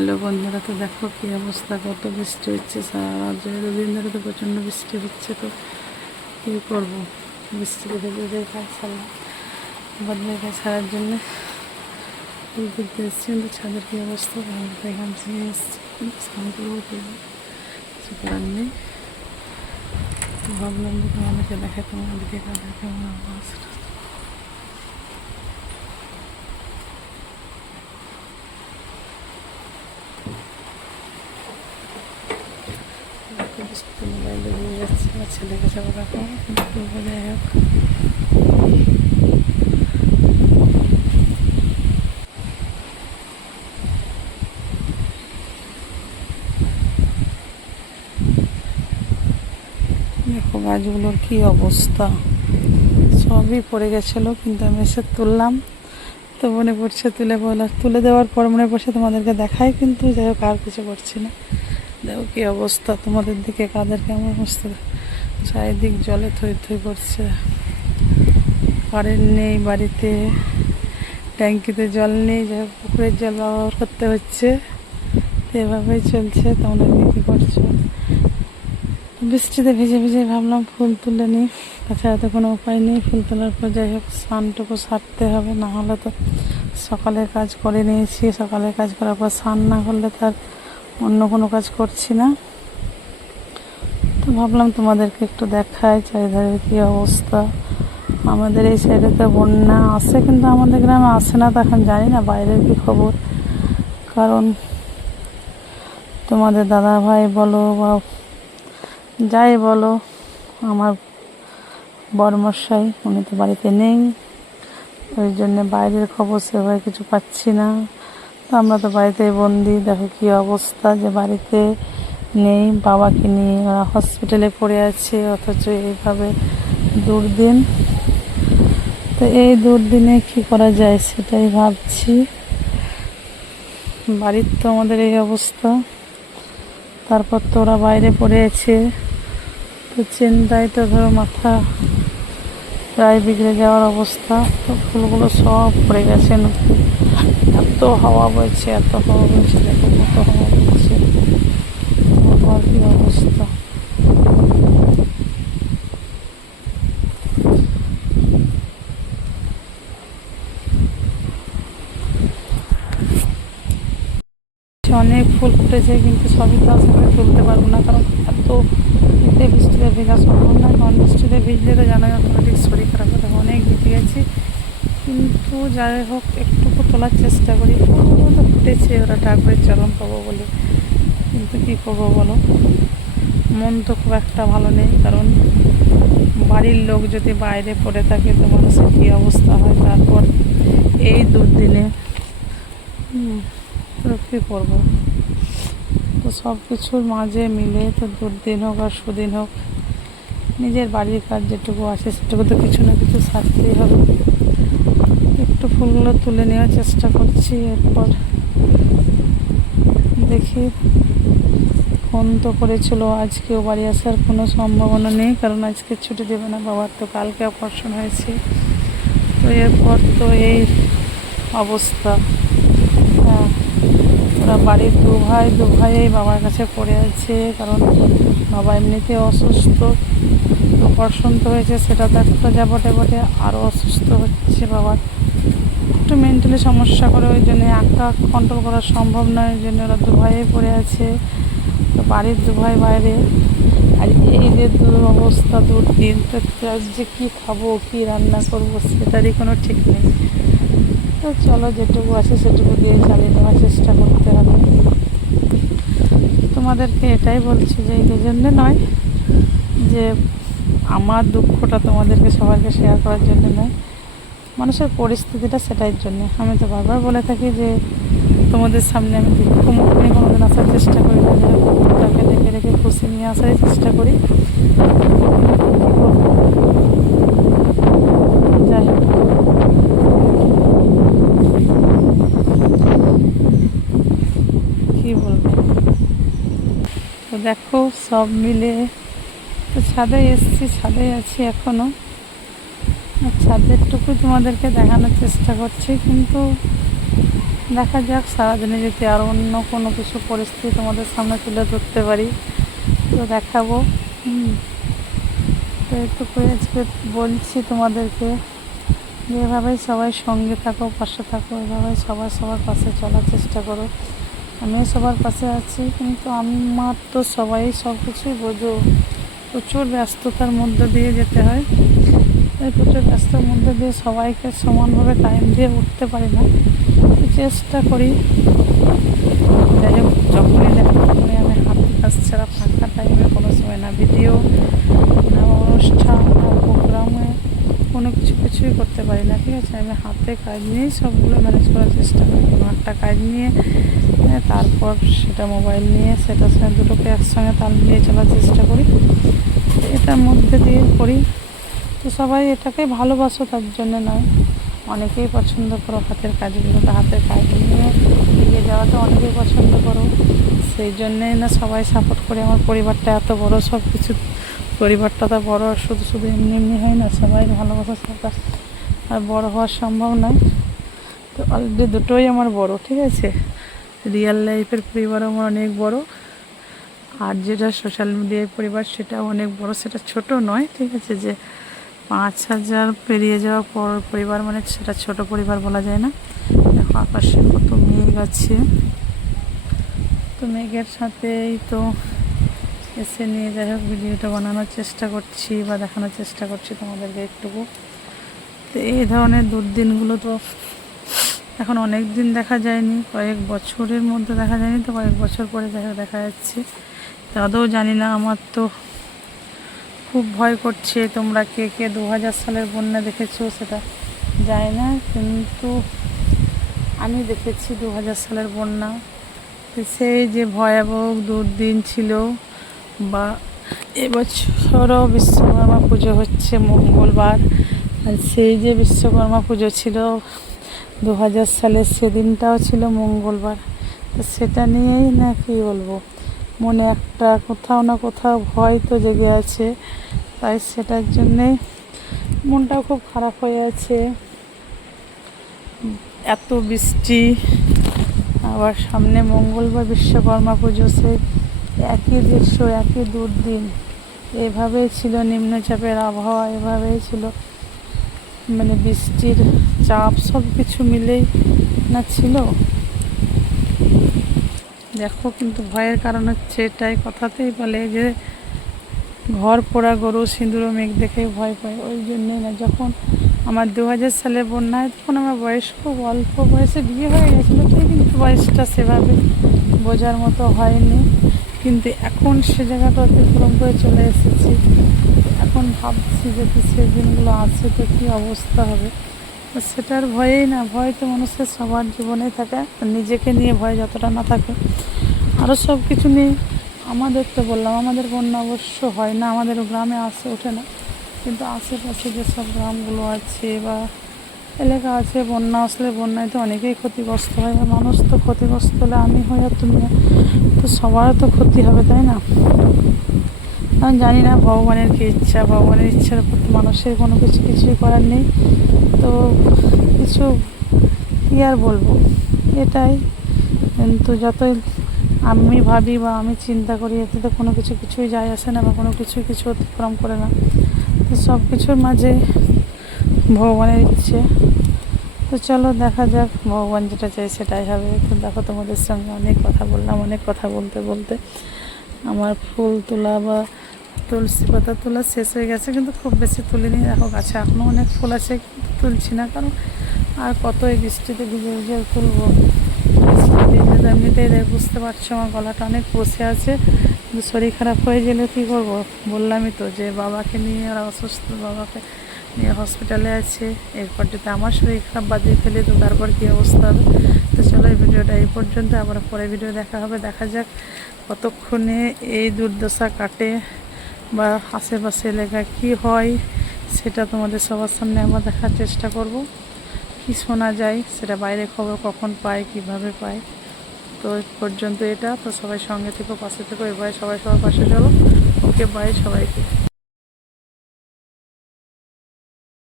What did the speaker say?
Hello বন্ধুরা, তো দেখো কি অবস্থা, কত বৃষ্টি হচ্ছে। সারা রাত ধরে 2 দিন ধরে তো প্রচণ্ড বৃষ্টি হচ্ছে। তো কী করবো, বৃষ্টিতে ভেজে কাজ ছাড়া বদলে কাজ ছাড়ার জন্য ফুল তুলতে এসেছি। কিন্তু ছাদের কী অবস্থা, এখান থেকে এসেছি, কিন্তু স্নান করবো করবো, কিছু করার নেই। ভাবলাম যে তোমাদেরকে দেখে, তোমাদেরকে কাজের কেমন অবস্থা। মোবাইলে নিয়ে যাচ্ছে, আমার ছেলেকে সব রকম, কিন্তু যাই হোক। দেখো গাছগুলোর কি অবস্থা, সবই পড়ে গেছিলো, কিন্তু আমি এসে তুললাম। তো মনে পড়ছে তুলে দেওয়ার পর মনে পড়ছে তোমাদেরকে দেখাই, কিন্তু যাই হোক আর কিছু করছি না। দেখো কি অবস্থা, তোমাদের দিকে কাদের কেমন অবস্থা। চারিদিক জলে থই থই করছে, কারেন্ট নেই বাড়িতে, ট্যাঙ্কিতে জল নেই, যাই হোক পুকুরের জল ব্যবহার করতে হচ্ছে। এভাবেই চলছে। তোমরা কী করছো? বৃষ্টিতে ভিজে ভিজে ভাবলাম ফুল তুলে নিই, তাছাড়া তো কোনো উপায় নেই। ফুল তোলার পর যাই হোক স্নানটুকু সারতে হবে, না হলে তো সকালের কাজ করে নিয়েছি। সকালের কাজ করার পর স্নান না করলে তার অন্য কোনো কাজ করছি না। তো ভাবলাম তোমাদেরকে একটু দেখাই চারিধারে কী অবস্থা। আমাদের এই সাইডে তো বন্যা আসে, কিন্তু আমাদের গ্রামে আসে না, তো এখন জানি না বাইরের কী খবর। কারণ তোমাদের দাদা ভাই বলো বা যাই বলো, আমার বড়মশাই উনি তো বাড়িতে নেই, ওই জন্যে বাইরের খবর সেভাবে কিছু পাচ্ছি না। তো আমরা তো বাড়িতেই বন্দি। দেখো কী অবস্থা, যে বাড়িতে নেই, বাবাকে নিয়ে ওরা হসপিটালে পড়ে আছে, অথচ এইভাবে দুর্দিন। তো এই দুর্দিনে কী করা যায় সেটাই ভাবছি। বাড়ির তো আমাদের এই অবস্থা, তারপর তো ওরা বাইরে পড়ে আছে। তো চিন্তায় তো ধরো মাথা প্রায় বিগড়ে যাওয়ার অবস্থা। তো ফুলগুলো সব পড়ে গেছে, এত হাওয়া বইছে, এত হাওয়া বইছে, দেখো কত হাওয়া বইছে, কি অবস্থা। অনেক ফুল ফুটেছে, কিন্তু সবই তো আশা করে তুলতে পারবো না, কারণ এত বৃষ্টিতে ভেজা সম্ভব না। কারণ বৃষ্টিতে ভিজলে তো জানাই অটোমেটিক শরীর খারাপ হতে, অনেক ভিজে গেছি। কিন্তু যাই হোক একটুকু তোলার চেষ্টা করি। ফুলগুলো তো ফুটেছে, ওরা ঠাকুরের চরণ পাবো বলে, কিন্তু কী করবো বলো, মন তো খুব একটা ভালো নেই। কারণ বাড়ির লোক যদি বাইরে পড়ে থাকে তো মানুষের কী অবস্থা হয়। তারপর এই দুর্দিনে তো কী করবো। তো সব কিছুর মাঝে মিলে তো দুর্দিন হোক আর সুদিন হোক, নিজের বাড়ির কাজ যেটুকু আছে সেটুকু তো কিছু না কিছু সারতেই হবে। একটু ফুলগুলো তুলে নেওয়ার চেষ্টা করছি। এরপর দেখি, ফোন তো করেছিল, আজকেও বাড়ি আসার কোনো সম্ভাবনা নেই, কারণ আজকে ছুটি দেবে না বাবার, তো কালকে অপারেশন হয়েছে। তো এরপর তো এই অবস্থা। হ্যাঁ, ওরা বাড়ির দু ভাইয়েই বাবার কাছে পড়ে আছে, কারণ বাবা এমনিতে অসুস্থ। অপারেশন তো হয়েছে, সেটা তো একটা বটে আরও অসুস্থ হচ্ছে বাবার, একটু মেন্টালি সমস্যা করে, ওই জন্য একা কন্ট্রোল করা সম্ভব নয়। ওই জন্য ওরা দু ভাইয়ে পড়ে আছে। তো বাড়ির দু ভাই বাইরে, আর এই যে অবস্থা দুর্দিন, তো আজ যে কী খাবো, কী রান্না করবো সেটারই কোনো ঠিক নেই। তো চলো যেটুকু আছে সেটুকু দিয়ে চালিয়ে নেওয়ার চেষ্টা করতে হবে। তোমাদেরকে এটাই বলছি যে এই জন্যে নয় যে আমার দুঃখটা তোমাদেরকে সবাইকে শেয়ার করার জন্য নয়, মানুষের পরিস্থিতিটা সেটাই জন্যে। আমি তো বারবার বলে থাকি যে তোমাদের সামনে আমি দুঃখ মুখ নিয়ে কোনোদিন আসার চেষ্টা করি না, যে দুঃখটাকে রেখে রেখে খুশি নিয়ে আসারই চেষ্টা করি। যাই হোক, কী বলবো। তো দেখো সব মিলে তো ছাদে এসেছি, ছাদে আছি এখনও। ছাদেরটুকু তোমাদেরকে দেখানোর চেষ্টা করছি, কিন্তু দেখা যাক সারাদিনে যদি আরও অন্য কোনো কিছু পরিস্থিতি তোমাদের সামনে তুলে ধরতে পারি তো দেখাবো। তো এটুকুই আজকে বলছি তোমাদেরকে, যেভাবেই সবাই সঙ্গে থাকো, পাশে থাকো, এভাবেই সবাই সবার পাশে চলার চেষ্টা করো। আমিও সবার পাশে আছি, কিন্তু আমার তো সবাই সব কিছুই বোঝো, প্রচুর ব্যস্ততার মধ্যে দিয়ে যেতে হয়। এই প্রচুর ব্যস্ততার মধ্যে দিয়ে সবাইকে সমানভাবে টাইম দিয়ে উঠতে পারি না, চেষ্টা করি। যাই হোক, যখনই দেখো তখনই আমি হাতের কাজ ছাড়া ফাঁকা টাইমে কোনো সময় না ভিডিও, না অনুষ্ঠান, না প্রোগ্রামে কোনো কিছুই করতে পারি না, ঠিক আছে। আমি হাতে কাজ নিয়েই সবগুলো ম্যানেজ করার চেষ্টা করি। কোনো একটা কাজ নিয়ে তারপর সেটা মোবাইল নিয়ে সেটার সঙ্গে দুটোকে একসঙ্গে তাল নিয়ে চলার চেষ্টা করি, এটার মধ্যে দিয়ে করি। তো সবাই এটাকে ভালোবাসো তার জন্য নয়, অনেকেই পছন্দ করো হাতের কাজগুলো, তো হাতের কাজ নিয়ে এগিয়ে যাওয়াটা অনেকেই পছন্দ করো, সেই জন্যেই না সবাই সাপোর্ট করে। আমার পরিবারটা এত বড়, সব কিছু পরিবারটা তো বড়, শুধু শুধু এমনি এমনি হয় না, সবাই ভালোবাসা সরকার আর বড় হওয়া সম্ভব নয়। তো অলরেডি দুটোই আমার বড়, ঠিক আছে। রিয়েল লাইফের পরিবার আমার অনেক বড়, আর যেটা সোশ্যাল মিডিয়ার পরিবার সেটাও অনেক বড়, সেটা ছোট নয়, ঠিক আছে। যে 5,000 পেরিয়ে যাওয়ার পর পরিবার মানে সেটা ছোট পরিবার বলা যায় না। দেখো আকাশে কত মেঘ আছে, তো মেঘের সাথেই তো এসে নিয়ে যাই হোক ভিডিওটা বানানোর চেষ্টা করছি বা দেখানোর চেষ্টা করছি তোমাদেরকে একটুকু। তো এই ধরনের দুর্দিনগুলো তো এখন অনেক দিন দেখা যায়নি, কয়েক বছরের মধ্যে দেখা যায়নি, তো কয়েক বছর পরে দেখা যাচ্ছে। তো আদৌ জানি না, আমার তো খুব ভয় করছে। তোমরা কে কে 2000 সালের বন্যা দেখেছো সেটা যায় না, কিন্তু আমি দেখেছি 2000 সালের বন্যা। তো সেই যে ভয়াবহ দুর্দিন ছিল, বা এবছরও বিশ্বকর্মা পুজো হচ্ছে মঙ্গলবার, আর সেই যে বিশ্বকর্মা পুজো ছিল 2000 সালে, সেদিনটাও ছিল মঙ্গলবার। তো সেটা নিয়েই না কি বলবো, মনে একটা কোথাও না কোথাও ভয় তো জেগে আছে, তাই সেটার জন্যে মনটাও খুব খারাপ হয়ে আছে। এত বৃষ্টি, আবার সামনে মঙ্গলবার বিশ্বকর্মা পুজো, সেই একই দৃশ্য, একই দুর্দিন। এভাবেই ছিল নিম্নচাপের আবহাওয়া, এভাবেই ছিল মানে বৃষ্টির চাপ, সব কিছু মিলেই না ছিল। দেখো, কিন্তু ভয়ের কারণ হচ্ছে এটাই, কথাতেই বলে যে ঘর পোড়া গরু সিঁদুর মেঘ দেখে ভয় পায়। ওই জন্যই না, যখন আমার 2000 সালে বন্যায়, তখন আমার বয়স খুব অল্প বয়সে বিয়ে হয়ে গেছিলো, তো কিন্তু বয়সটা সেভাবে বোঝার মতো হয়নি। কিন্তু এখন সে জায়গাটা অতিক্রম করে চলে এসেছি। এখন ভাবছি যদি সেই দিনগুলো আছে তো কী অবস্থা হবে। তো সেটার ভয়েই না, ভয় তো মানুষের সবার জীবনেই থাকে, নিজেকে নিয়ে ভয় যতটা না থাকে আরও সব কিছু নিয়ে। আমাদের তো বললাম, আমাদের বন্যা অবশ্য হয় না, আমাদের গ্রামে আসে ওঠে না, কিন্তু আশেপাশে যেসব গ্রামগুলো আছে বা এলাকা আছে, বন্যা আসলে বন্যায় তো অনেকেই ক্ষতিগ্রস্ত হয়। বা মানুষ তো ক্ষতিগ্রস্ত হলে আমি হই আর তুমি, তো সবারও তো ক্ষতি হবে, তাই না। আমি জানি না ভগবানের কী ইচ্ছা, ভগবানের ইচ্ছার উপর তো মানুষের কোনো কিছুই করার নেই। তো কিছু কী আর বলবো, এটাই। কিন্তু যতই আমি ভাবি বা আমি চিন্তা করি, এতে তো কোনো কিছুই যায় আসে না, বা কোনো কিছু অতিক্রম করে না। তো সব কিছুর মাঝে ভগবানের ইচ্ছে। তো চলো দেখা যাক, ভগবান যেটা চাই সেটাই হবে। তো দেখো, তোমাদের সঙ্গে অনেক কথা বললাম, অনেক কথা বলতে বলতে আমার ফুল তোলা বা তুলসী পাতা তোলা শেষ হয়ে গেছে, কিন্তু খুব বেশি তুলিনি। দেখো গাছে এখনও অনেক ফুল আছে, কিন্তু তুলছি না, কারণ আর কত এই বৃষ্টিতে ভিজে ভিজে তুলবো। এমনিতেই বুঝতে পারছো আমার গলাটা অনেক বসে আছে, কিন্তু শরীর খারাপ হয়ে গেলে কী করবো, বললামই তো যে বাবাকে নিয়ে, আর অসুস্থ বাবাকে নিয়ে হসপিটালে আছে। এরপর যদি আমার শরীর খারাপ বাদিয়ে ফেলি তো তারপর কী অবস্থা হবে। তো চলো, এই ভিডিওটা এই পর্যন্ত, আবার পরে ভিডিও দেখা হবে। দেখা যাক কতক্ষণে এই দুর্দশা কাটে, বা আশেপাশে এলাকায় কী হয় সেটা তোমাদের সবার সামনে আমরা দেখার চেষ্টা করব। কি শোনা যায় সেটা, বাইরে খবর কখন পায়, কিভাবে পায়। তো পর্যন্ত এটা। তো সবাই সঙ্গে থেকো, পাশে থেকো, এবার সবাই সবার পাশে চলো। ওকে, বাই সবাইকে।